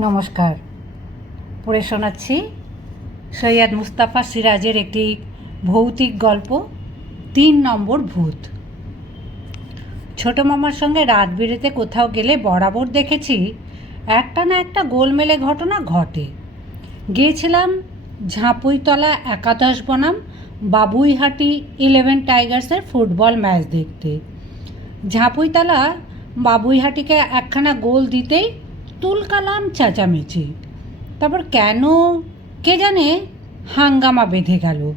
নমস্কার। পড়ে শোনাচ্ছি সৈয়দ মুস্তাফা সিরাজের একটি ভৌতিক গল্প, তিন নম্বর ভূত। ছোট মামার সঙ্গে রাত বিরেতে কোথাও গেলে বরাবর দেখেছি একটা না একটা গোলমেলে ঘটনা ঘটে। গিয়েছিলাম ঝাঁপুইতলা একাদশ বনাম বাবুইহাটি ইলেভেন টাইগার্সের ফুটবল ম্যাচ দেখতে। ঝাঁপুইতলা বাবুইহাটিকে একখানা গোল দিতেই তুলকালাম চেঁচামেচি। তারপর কেন, কে জানে, হাঙ্গামা বেঁধে গেল।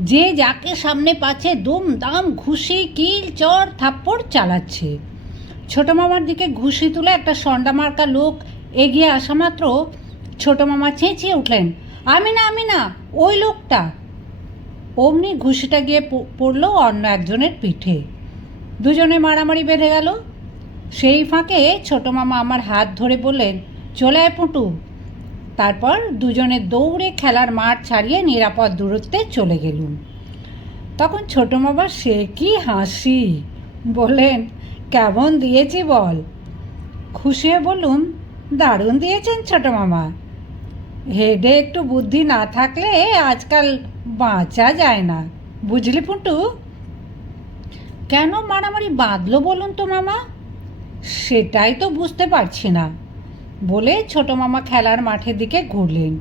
যে যাকে সামনে পাচ্ছে দুম দাম ঘুষি, কিল, চর, থাপ্পড় চালাচ্ছে। ছোটো মামার দিকে ঘুষি তুলে একটা সন্ডা মার্কা লোক এগিয়ে আসা মাত্র ছোটো মামা চেঁচিয়ে উঠলেন আমি না আমি না ওই লোকটা। অমনি ঘুষিটা গিয়ে পড়ল অন্য একজনের পিঠে। দুজনে মারামারি বেঁধে গেল। সেই ফাঁকে ছোটো মামা আমার হাত ধরে বললেন, চলে আয় পুটু। তারপর দুজনে দৌড়ে খেলার মাঠ ছাড়িয়ে নিরাপদ দূরত্বে চলে গেলুম। তখন ছোটো মামা, সে কি হাসি? বললেন, কেমন দিয়েছি বল। খুশি হয়ে বললুম, দারুণ দিয়েছেন ছোটো মামা। হেডে একটু বুদ্ধি না থাকলে আজকাল বাঁচা যায় না। বুঝলি পুটু? কেন মারামারি বাঁধলো বলুন তো মামা? সেটাই তো বুঝতে পারছি না। বলে ছোট মামা খেলার মাঠের দিকে ঘুরলেন।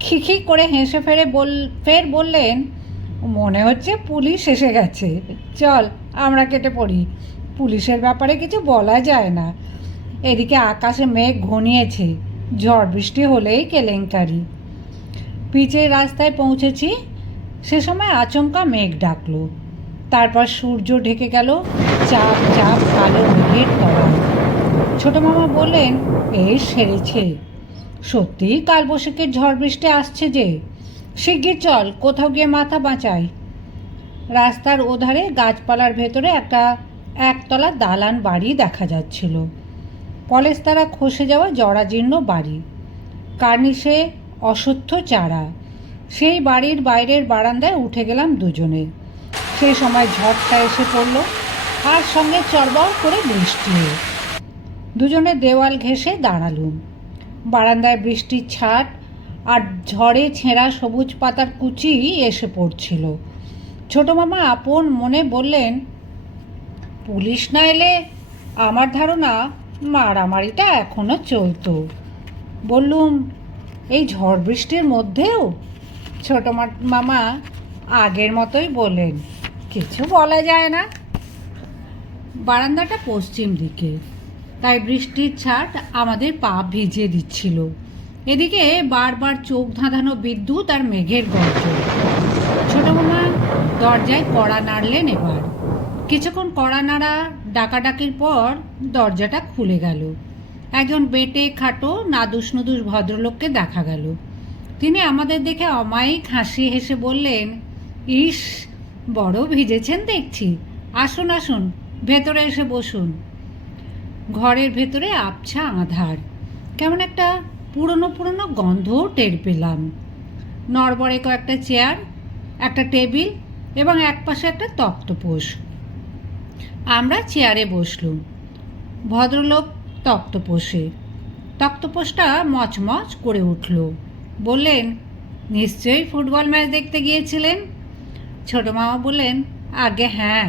খিখি করে হেসে ফেরে বল, ফের বললেন, মনে হচ্ছে পুলিশ এসে গেছে। চল, আমরা কেটে পড়ি। পুলিশের ব্যাপারে কিছু বলা যায় না। এদিকে আকাশে মেঘ ঘনিয়েছে। ঝড় বৃষ্টি হলেই কেলেঙ্কারি। পিচের রাস্তায় পৌঁছেছি। সে সময় আচমকা মেঘ ডাকলো। তারপর সূর্য ঢেকে গেল চাপ চাপ কালো মেঘের তলায় ছোট মামা বললেন এই সেরেছে। সত্যিই কালবৈশাখীর ঝড় বৃষ্টি আসছে যে। শিগগির চল, কোথাও গিয়ে মাথা বাঁচাই। রাস্তার ওধারে গাছপালার ভেতরে একটা একতলা দালান বাড়ি দেখা যাচ্ছিল। পলেস্তারা খসে যাওয়া জরাজীর্ণ বাড়ি। কার্নিশে অসত্য চারা। সেই বাড়ির বাইরের বারান্দায় উঠে গেলাম দুজনে। সেই সময় ঝড়টা এসে পড়ল, আর সঙ্গে চড়বাও করে বৃষ্টিও দুজনে দেওয়াল ঘেঁষে দাঁড়ালুম। বারান্দায় বৃষ্টির ছাট আর ঝড়ে ছেঁড়া সবুজ পাতার কুচি এসে পড়ছিল। ছোটো মামা আপন মনে বললেন, পুলিশ না এলে আমার ধারণা মারামারিটা এখনও চলতো। বললুম, এই ঝড় বৃষ্টির মধ্যেও? ছোটো মামা আগের মতোই বললেন কিছু বলা যায় না। বারান্দাটা পশ্চিম দিকে, তাই বৃষ্টির ছাট আমাদের পা ভিজিয়ে দিচ্ছিল। এদিকে বারবার চোখ ধাঁধানো বিদ্যুৎ আর মেঘের গর্জ। ছোট মামা দরজায় কড়া নাড়লেন এবার। কিছুক্ষণ কড়া নাড়া, ডাকাডাকির পর দরজাটা খুলে গেল। একজন বেটে খাটো নাদুস নুদুস ভদ্রলোককে দেখা গেল। তিনি আমাদের দেখে অমায়িক হাসি হেসে বললেন, ইস বড় ভিজেছেন দেখছি। আসুন আসুন, ভেতরে এসে বসুন। ঘরের ভেতরে আবছা আধার। কেমন একটা পুরনো পুরনো গন্ধও টের পেলাম। নড়বড়ে কয়েকটা চেয়ার, একটা টেবিল এবং একপাশে একটা তক্তপোষ। আমরা চেয়ারে বসলুম। ভদ্রলোক তক্তপোষে। তক্তপোষটা মচমচ করে উঠল। বললেন, নিশ্চয়ই ফুটবল ম্যাচ দেখতে গিয়েছিলেন? ছোট মামা বললেন, আগে হ্যাঁ।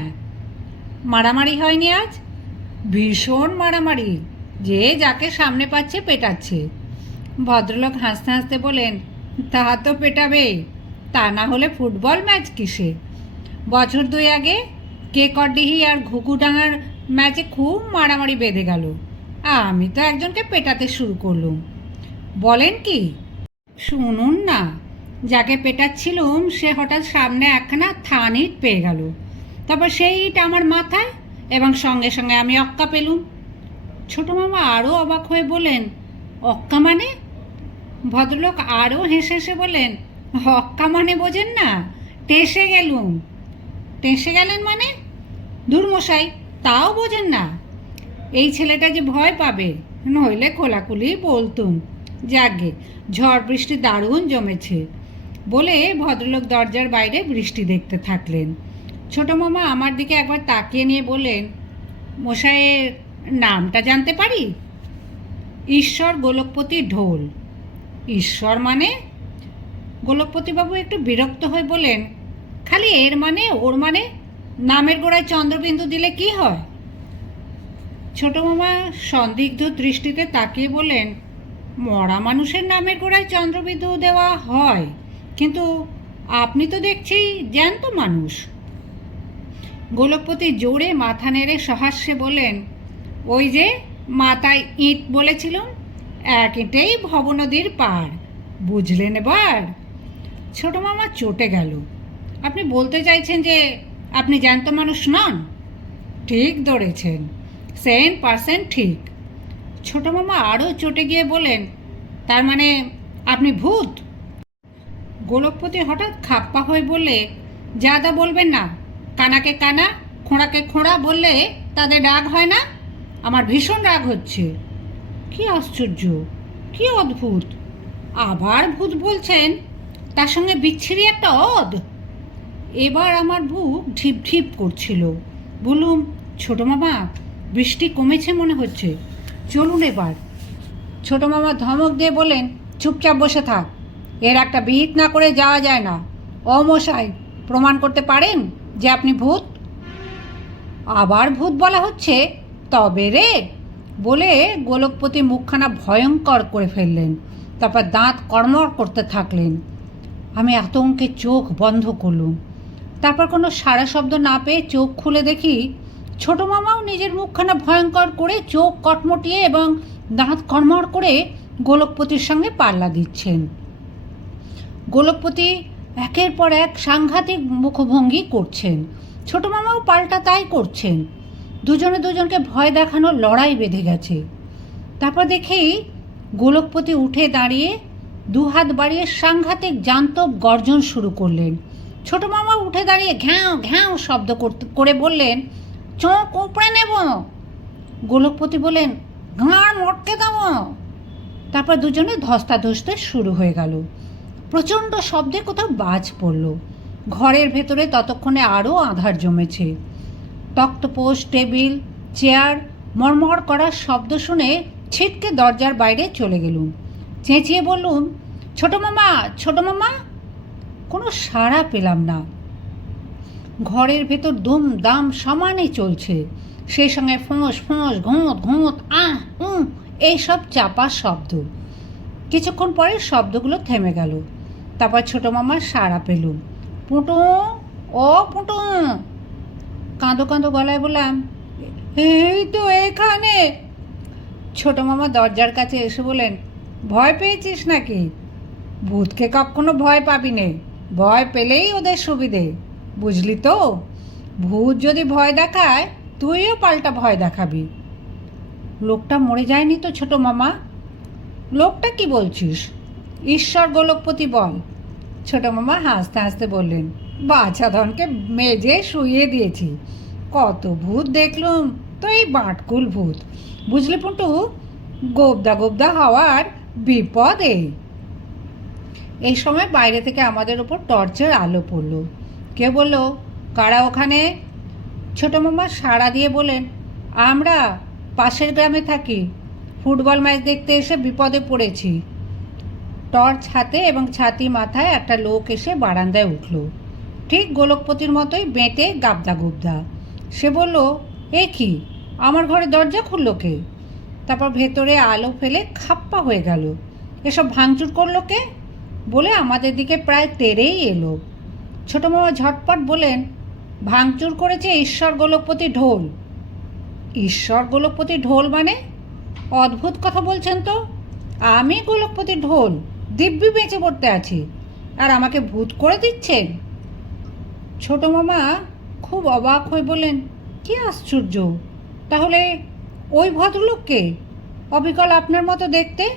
মারামারি হয়নি আজ? ভীষণ মারামারি। যে যাকে সামনে পাচ্ছে পেটাচ্ছে। ভদ্রলোক হাসতে হাসতে বলেন তা তো পেটাবে। তা না হলে ফুটবল ম্যাচ কিসে? বছর দুই আগে কেকরডিহি আর ঘুঘুডাঙ্গার ম্যাচে খুব মারামারি বেঁধে গেল। আমি তো একজনকে পেটাতে শুরু করলুম। বলেন কি? শুনুন না। যাকে পেটাচ্ছিলুম, সে হঠাৎ সামনে একখানা থান ইট পেয়ে গেল। তারপর সেই ইট আমার মাথায় এবং সঙ্গে সঙ্গে আমি অক্কা পেলুম। ছোট মামা আরও অবাক হয়ে বলেন অক্কা মানে? ভদ্রলোক আরও হেসে হেসে বলেন অক্কা মানে বোঝেন না, টেসে গেলুম। টেসে গেলেন মানে? দুর্মশাই, তাও বোঝেন না। এই ছেলেটা যে ভয় পাবে, নইলে খোলাখুলি বলতুম। যাগে ঝড় বৃষ্টি দারুণ জমেছে। বলে ভদ্রলোক দরজার বাইরে বৃষ্টি দেখতে থাকলেন। ছোট মামা আমার দিকে একবার তাকিয়ে নিয়ে বললেন, মশাইয়ের নামটা জানতে পারি? ঈশ্বর গোলকপতি ঢোল। ঈশ্বর মানে? গোলকপতিবাবু একটু বিরক্ত হয়ে বলেন খালি এর মানে ওর মানে? নামের গোড়ায় চন্দ্রবিন্দু দিলে কি হয়? ছোট মামা সন্দিগ্ধ দৃষ্টিতে তাকিয়ে বলেন মরা মানুষের নামের গোড়ায় চন্দ্রবিন্দু দেওয়া হয়। আপনি তো দেখছি জ্যান্ত মানুষ। গোলকপতি জোরে মাথা নেড়ে সহাস্যে বলেন ওই যে মাথায় ইট বলেছিলাম, এক ইটেই ভবনদীর পার বুঝলেন এবার? ছোট মামা চটে গেল। আপনি বলতে চাইছেন যে আপনি জ্যান্ত মানুষ নন? ঠিক ধরেছেন, সেন পার্সেন্ট ঠিক। ছোট মামা আরও চটে গিয়ে বলেন তার মানে আপনি ভূত? গোলকপতি হঠাৎ খাপ্পা হয়ে বললে যাদা বলবেন না। কানাকে কানা, খোঁড়াকে খোঁড়া বললে তাদের রাগ হয় না? আমার ভীষণ রাগ হচ্ছে। কি আশ্চর্য, কি অদ্ভুত। আবার ভূত বলছেন, তার সঙ্গে বিচ্ছিরি একটা অদ? এবার আমার বুক ঢিপ ঢিপ করছিল। বলুম ছোট মামা, বৃষ্টি কমেছে মনে হচ্ছে। চলুন এবার। ছোট মামা ধমক দিয়ে বলেন চুপচাপ বসে থাক। এর একটা বিহিত না করে যাওয়া যায় না। অমশাই প্রমাণ করতে পারেন যে আপনি ভূত? আবার ভূত বলা হচ্ছে, তবে রে! বলে গোলকপতি মুখখানা ভয়ঙ্কর করে ফেললেন, তারপর দাঁত কর্মর করতে থাকলেন। আমি আতঙ্কে চোখ বন্ধ করলুম। তারপর কোনো সারা শব্দ না পেয়ে চোখ খুলে দেখি, ছোট মামাও নিজের মুখখানা ভয়ঙ্কর করে চোখ কটমটিয়ে এবং দাঁত কর্মর করে গোলকপতির সঙ্গে পাল্লা দিচ্ছেন। গোলকপতি একের পর এক সাংঘাতিক মুখভঙ্গি করছেন। ছোট মামাও পাল্টা তাই করছেন। দুজনে দুজনকে ভয় দেখানোর লড়াই বেঁধে গেছে। তারপর দেখি গোলকপতি উঠে দাঁড়িয়ে দু হাত বাড়িয়ে সাংঘাতিক জান্তব গর্জন শুরু করলেন। ছোট মামা উঠে দাঁড়িয়ে ঘ্যাঁও ঘ্যাঁও শব্দ করে বললেন, চোখ উপড়ে নেব। গোলকপতি বলেন ঘাড় মটকে দেব। তারপর দুজনে ধস্তাধস্তে শুরু হয়ে গেল। প্রচণ্ড শব্দে কোথাও বাজ পড়ল। ঘরের ভেতরে ততক্ষণে আরও আধার জমেছে। তক্তপোষ টেবিল, চেয়ার মরমর করার শব্দ শুনে ছিটকে দরজার বাইরে চলে গেলুম। চেঁচিয়ে বললুম, ছোট মামা ছোট মামা? কোনো সাড়া পেলাম না। ঘরের ভেতর দুম দাম সমানে চলছে। সেই সঙ্গে ফোঁস ফোঁস, ঘোঁত ঘোঁত, আহ উঁ এইসব চাপা শব্দ। কিছুক্ষণ পরে শব্দগুলো থেমে গেল। তারপর ছোট মামা সাড়া পেলুম পুটু ও পুটু কাঁদো কাঁদো গলায় বললাম, এই তো এখানে। ছোট মামা দরজার কাছে এসে বলেন ভয় পেয়েছিস নাকি? ভূতকে কখনো ভয় পাবি নে। ভয় পেলেই ওদের সুবিধে, বুঝলি তো? ভূত যদি ভয় দেখায়, তুইও পাল্টা ভয় দেখাবি। লোকটা মরে যায়নি তো ছোট মামা? লোকটা কি বলছিস? ঈশ্বর গোলকপতি বল। ছোট মামা হাসতে হাসতে বললেন বাছাধনকে মেজে শুইয়ে দিয়েছি। কত ভূত দেখলুম, তো এই বাঁটকুল ভূত। বুঝলি পুটু গোবদা গোবদা হওয়ার বিপদ। এই এই সময় বাইরে থেকে আমাদের ওপর টর্চের আলো পড়ল। কে বলল, কারা ওখানে? ছোট মামা সাড়া দিয়ে বলেন আমরা পাশের গ্রামে থাকি। ফুটবল ম্যাচ দেখতে এসে বিপদে পড়েছি। টর্চ হাতে এবং ছাতি মাথায় একটা লোক এসে বারান্দায় উঠল। ঠিক গোলকপতির মতোই বেঁটে গাবদা গুবদা। সে বলল, এ কি? আমার ঘরে দরজা খুললো কে? তারপর ভেতরে আলো ফেলে খাপ্পা হয়ে গেল। এসব ভাঙচুর করল কে? বলে আমাদের দিকে প্রায় তেরেই এলো। ছোট মামা ঝটপট বলেন ভাঙচুর করেছে ঈশ্বর গোলকপতি ঢোল। ঈশ্বর গোলকপতি ঢোল মানে? অদ্ভুত কথা বলছেন তো। আমি গোলকপতি ঢোল? দিব্যি বেঁচে পড়তে আছি। আর আমাকে ভূত করে দিচ্ছেন? ছোট মামা খুব অবাক হয়ে বললেন, কি আশ্চর্য! তাহলে ওই ভদ্রলোককে অবিকল আপনার মতো দেখতে?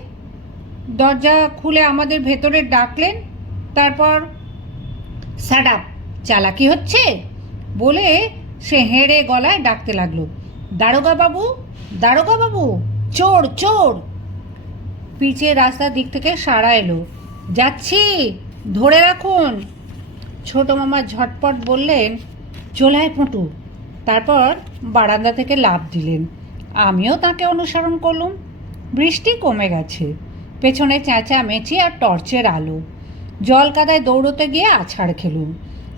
দরজা খুলে আমাদের ভেতরে ডাকলেন, তারপর স্যাডাপ চালাকি হচ্ছে? বলে সে হেঁড়ে গলায় ডাকতে লাগল। দারোগা বাবু দারোগা বাবু চোর চোর! পিছে রাস্তার দিক থেকে সাড়া এলো। যাচ্ছি, ধরে রাখুন। ছোট মামা ঝটপট বললেন, চোলায় পুঁটু তারপর বারান্দা থেকে লাভ দিলেন। আমিও তাকে অনুসরণ করলুম। বৃষ্টি কমে গেছে। পেছনে চেঁচা মেচি আর টর্চের আলো। জল কাদায় দৌড়তে গিয়ে আছাড় খেলুম।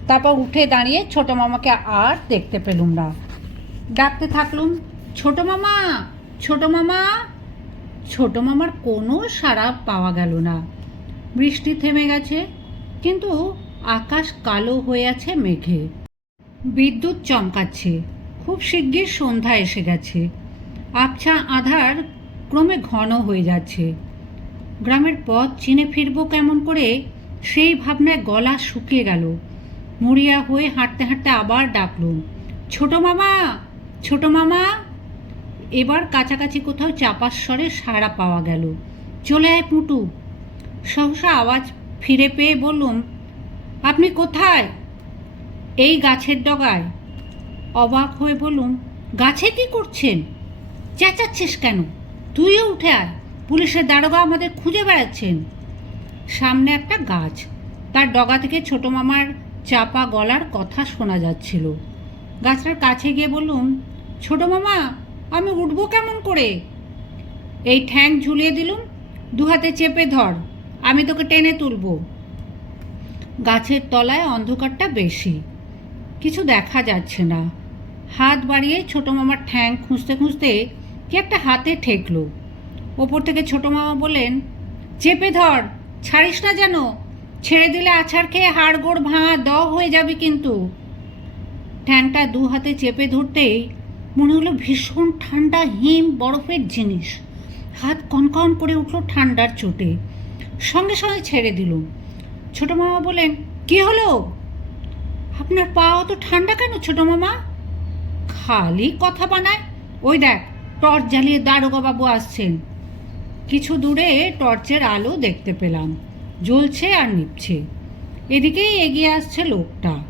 তারপর উঠে দাঁড়িয়ে ছোট মামাকে আর দেখতে পেলুম না। ডাকতে থাকলুম। ছোট মামা ছোট মামা। ছোট মামার কোনো সাড়া পাওয়া গেল না। বৃষ্টি থেমে গেছে, কিন্তু আকাশ কালো হয়ে আছে মেঘে। বিদ্যুৎ চমকাচ্ছে, খুব শিগগির সন্ধ্যা এসে গেছে। আবছা আধার ক্রমে ঘন হয়ে যাচ্ছে। গ্রামের পথ চিনে ফিরবো কেমন করে, সেই ভাবনায় গলা শুকিয়ে গেল। মরিয়া হয়ে হাঁটতে হাঁটতে আবার ডাকলুম, ছোট মামা ছোট মামা এবার কাছাকাছি কোথাও চাপার স্বরে সাড়া পাওয়া গেল। চলে আয় পুটু। সহসা আওয়াজ ফিরে পেয়ে বললুম, আপনি কোথায়? এই গাছের ডগায়। অবাক হয়ে বলুন গাছে কি করছেন? চেঁচাচ্ছিস কেন? তুইও উঠে আয়। পুলিশের দারোগা আমাদের খুঁজে বেড়াচ্ছেন। সামনে একটা গাছ। তার ডগা থেকে ছোট মামার চাপা গলার কথা শোনা যাচ্ছিল। গাছটার কাছে গিয়ে বললুম, ছোট মামা আমি উঠবো কেমন করে? এই ঠ্যাং ঝুলিয়ে দিলুম দু হাতে চেপে ধর, আমি তোকে টেনে তুলবো। গাছের তলায় অন্ধকারটা বেশি, কিছু দেখা যাচ্ছে না। হাত বাড়িয়ে ছোটো মামার ঠ্যাং খুঁজতে খুঁজতে কি একটা হাতে ঠেকলো। ওপর থেকে ছোটো মামা বললেন, চেপে ধর, ছাড়িস না যেন, ছেড়ে দিলে আছাড় খেয়ে হাড়গোড় ভাঙা দ হয়ে যাবে কিন্তু। ঠ্যাংটা দু হাতে চেপে ধরতেই মনে হলো ভীষণ ঠান্ডা, হিম, বরফের জিনিস। হাত কনকন করে উঠল ঠান্ডার চোটে। সঙ্গে সঙ্গে ছেড়ে দিল। ছোট মামা বলেন কি হলো? আপনার পা অত ঠান্ডা কেন ছোট মামা? খালি কথা বানায়। ওই দেখ, টর্চ জ্বালিয়ে দারোগা বাবু আসছেন। কিছু দূরে টর্চের আলো দেখতে পেলাম। জ্বলছে আর নিচ্ছে এদিকেই এগিয়ে আসছে লোকটা।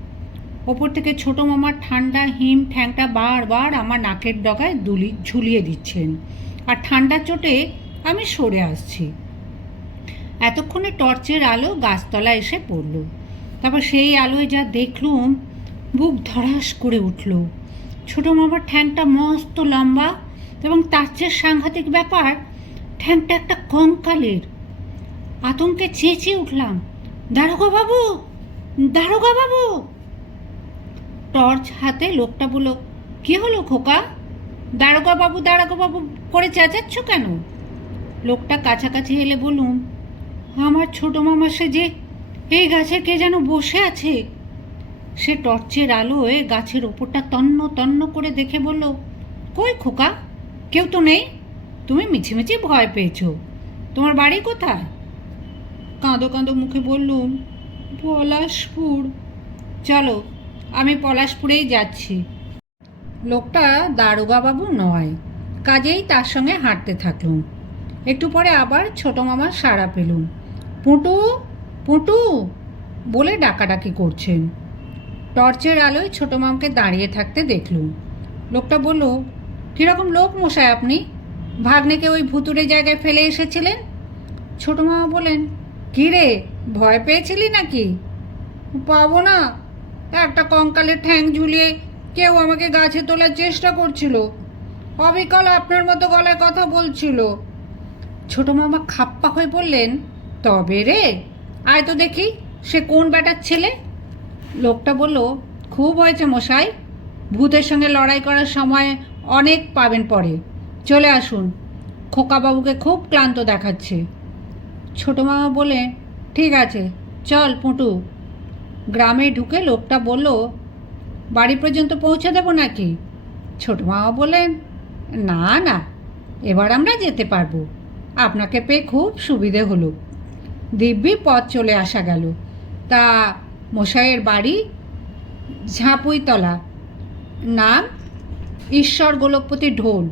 ওপর থেকে ছোট মামার ঠান্ডা, হিম, ঠ্যাংটা বারবার আমার নাকের ডগায় দুলি, ঝুলিয়ে দিচ্ছেন। আর ঠান্ডার চোটে আমি সরে আসছি। এতক্ষণে টর্চের আলো গাছতলা এসে পড়ল। তারপর সেই আলোয় যা দেখলুম, বুক ধরাস করে উঠল। ছোট মামার ঠ্যাংটা মস্ত লম্বা এবং তার চেয়ে সাংঘাতিক ব্যাপার, ঠ্যাংটা একটা কঙ্কালের। আতঙ্কে চেঁচিয়ে উঠলাম দারোগা বাবু দারোগা বাবু টর্চ হাতে লোকটা বলল, কি হলো খোকা? দারোগা বাবু দারোগা বাবু করে চেঁচাচ্ছ কেন? লোকটা কাছাকাছি এলে বলুন আমার ছোট মামা সে যে এই গাছে কে যেন বসে আছে? সে টর্চের আলোয় গাছের ওপরটা তন্ন তন্ন করে দেখে বলল, কই খোকা? কেউ তো নেই? তুমি মিছিমিছি ভয় পেয়েছ। তোমার বাড়ি কোথায়? কাঁদো কাঁদো মুখে বললুম, পলাশপুর। চলো আমি পলাশপুরেই যাচ্ছি। লোকটা দারোগা বাবু নয়, কাজেই তার সঙ্গে হাঁটতে থাকলুম। একটু পরে আবার ছোট মামার সাড়া পেলুম। পুটু পুটু! বলে ডাকাডাকি করছেন। টর্চের আলোয় ছোট মামকে দাঁড়িয়ে থাকতে দেখলুম। লোকটা বলল, কীরকম লোক মশাই আপনি? ভাগ্নেকে ওই ভুতুরে জায়গায় ফেলে এসেছিলেন? ছোট মামা বলেন কী রে ভয় পেয়েছিলি নাকি? পাবো না একটা কঙ্কালের ঠ্যাং ঝুলিয়ে কেউ আমাকে গাছে তোলার চেষ্টা করছিল। অবিকল আপনার মতো গলায় কথা বলছিল। ছোট মামা খাপ্পা হয়ে বললেন, তবে রে, আয় তো দেখি সে কোন ব্যাটার ছেলে? লোকটা বলল, খুব হয়েছে মশাই, ভূতের সঙ্গে লড়াই করার সময় অনেক পাবেন পরে। চলে আসুন, খোকাবাবুকে খুব ক্লান্ত দেখাচ্ছে। ছোট মামা বলে ঠিক আছে, চল পুটু। গ্রামে ঢুকে লোকটা বলল, বাড়ি পর্যন্ত পৌঁছে দেবো নাকি? ছোট মামা বললেন, না না, এবার আমরা যেতে পারব। আপনাকে পেয়ে খুব সুবিধে হলো। দিব্যি পথ চলে আসা গেল। তা মশাইয়ের বাড়ি ঝাঁপুইতলা। নাম ঈশ্বর গোলকপতি ঢোল।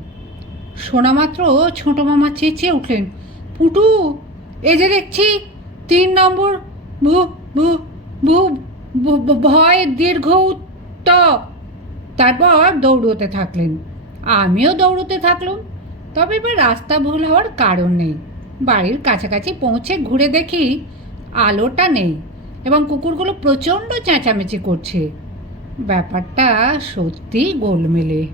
শোনা মাত্র ছোট মামা চেঁচিয়ে উঠলেন, পুটু এ যে দেখছি, তিন নম্বর, ভু- ভু- ভয় দীর্ঘ ত তারপর দৌড়তে থাকলেন। আমিও দৌড়তে থাকলাম। তবে এবার রাস্তা ভুল হওয়ার কারণ নেই। বাড়ির কাছাকাছি পৌঁছে ঘুরে দেখি আলোটা নেই এবং কুকুরগুলো প্রচণ্ড চেঁচামেচি করছে। ব্যাপারটা সত্যি গোলমেলে।